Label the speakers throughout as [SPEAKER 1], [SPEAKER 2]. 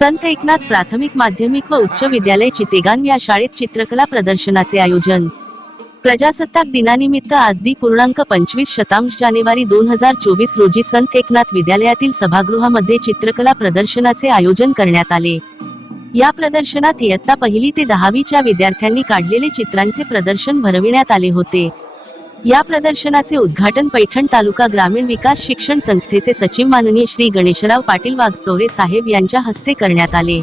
[SPEAKER 1] संत एकनाथ प्राथमिक माध्यमिक व उच्च विद्यालय चितेगान या शाळेत चित्रकला प्रदर्शनाचे आयोजन. प्रजासत्ताक दिनानिमित्त आज पूर्णांक पंचवीस शतांश जानेवारी दोन हजार चोवीस रोजी संत एकनाथ विद्यालयातील सभागृहामध्ये चित्रकला प्रदर्शनाचे आयोजन करण्यात आले. या प्रदर्शनात इयत्ता पहिली ते दहावीच्या विद्यार्थ्यांनी काढलेले चित्रांचे प्रदर्शन भरविण्यात आले होते. या प्रदर्शनाचे उद्घाटन पैठण तालुका ग्रामीण विकास शिक्षण संस्थेचे सचिव माननीय श्री गणेशराव पाटील वाघचौरे साहेब यांच्या हस्ते करण्यात आले.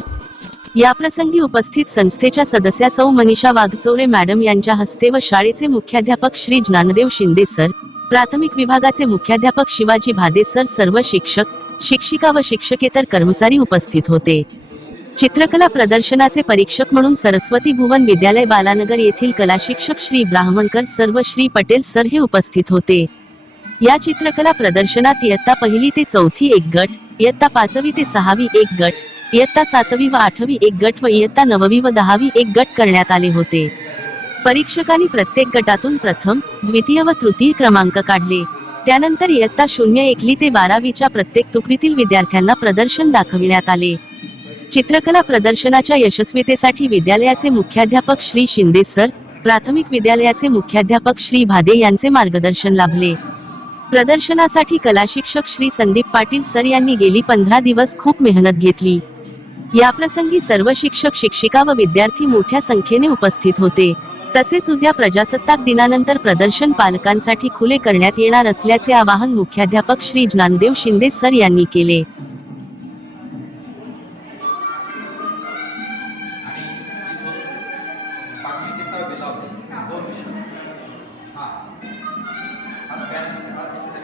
[SPEAKER 1] याप्रसंगी उपस्थित संस्थेच्या सदस्या सौ मनीषा वाघचौरे मॅडम यांच्या हस्ते व शाळेचे मुख्याध्यापक श्री ज्ञानदेव शिंदे सर प्राथमिक विभागाचे मुख्याध्यापक शिवाजी भादे सर सर्व शिक्षक शिक्षिका व शिक्षकेतर कर्मचारी उपस्थित होते. चित्रकला प्रदर्शनाचे परीक्षक म्हणून सरस्वती भुवन विद्यालय बालानगर येथील कला शिक्षक श्री ब्राह्मणकर सर्व श्री पटेल सर हे उपस्थित होते. या चित्रकला प्रदर्शनात इयत्ता पहिली ते चौथी एक गट इयत्ता पाचवी ते सहावी एक गट इयत्ता सातवी व आठवी एक गट व इयत्ता नववी व दहावी एक गट करण्यात आले होते. परीक्षकांनी प्रत्येक गटातून प्रथम द्वितीय व तृतीय क्रमांक काढले. त्यानंतर इयत्ता शून्य एकली ते बारावीच्या प्रत्येक तुकडीतील विद्यार्थ्यांना प्रदर्शन दाखविण्यात आले. चित्रकला प्रदर्शनाच्या यशस्वीतेसाठी विद्यालयाचे मुख्याध्यापक श्री शिंदे सर प्राथमिक विद्यालयाचे मुख्याध्यापक श्री भादे यांचे मार्गदर्शन लाभले. प्रदर्शनासाठी कलाशिक्षक श्री संदीप पाटील सर यांनी गेली पंधरा दिवस खूप मेहनत घेतली. याप्रसंगी सर्व शिक्षक शिक्षिका व विद्यार्थी मोठ्या संख्येने उपस्थित होते. तसेच उद्या प्रजासत्ताक दिनानंतर प्रदर्शन पालकांसाठी खुले करण्यात येणार असल्याचे आवाहन मुख्याध्यापक श्री ज्ञानदेव शिंदे सर यांनी केले.
[SPEAKER 2] 아, 이제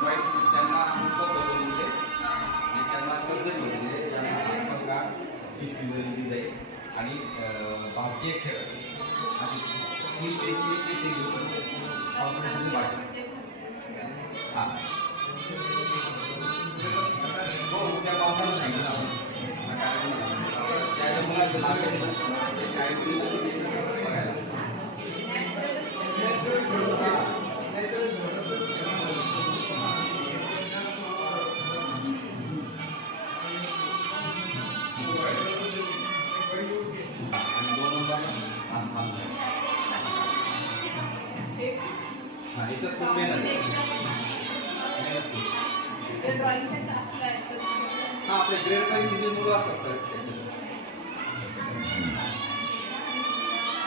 [SPEAKER 2] स्वाईट सीट त्यांना उपलब्ध करून दिले आणि त्यांना समजून दिले त्यांना आपण का दिली जाईल. आणि भाग्य खेळ. अशी तीन एक घेऊन कॉम्पिटिशन वाटले हां. हो उद्या पावसाला सांगितलं आपण त्या मुलांचं लागेल हां इथं खूप मेहनत हा आपले ग्रेड मुलं असतात सर.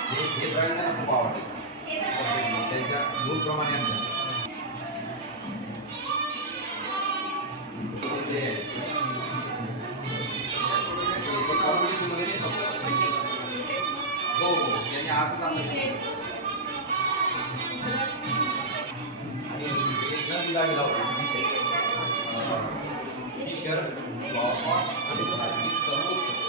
[SPEAKER 2] हे हे ड्रॉइंग त्यांना खूप आवडते त्यांच्या मूळप्रमाणे आणतात. हो हो त्यांनी आजच आणलं आणि एकदम लागेल विषय टीचर सर्व सर्व